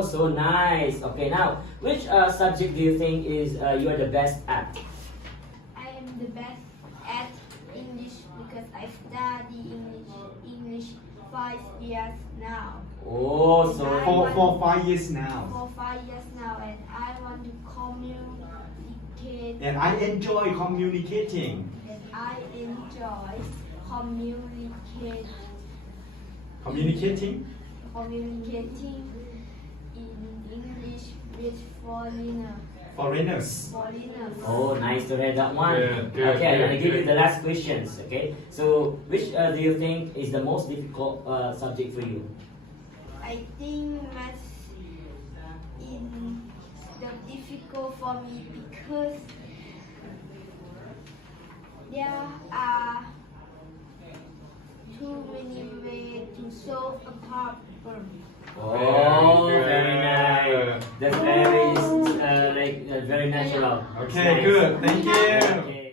Oh, so nice. Okay, now, which subject do you think is you are the best at? I am the best at English because I study English 5 years now. Oh, so For 5 years now. For 5 years now, and I want to communicate. And I enjoy communicating. And I enjoy communicate. Communicating? Communicating in English with Foreigners. foreigners. oh, nice to hear that one. Good, Okay, I'm gonna good, give you good. the last questions. Okay, so which do you think is the most difficult subject for you? I think math is the difficult for me because there are too many ways to solve a problem. Oh, Very very good. nice. That's very very natural. Okay, good. Thank you. Okay.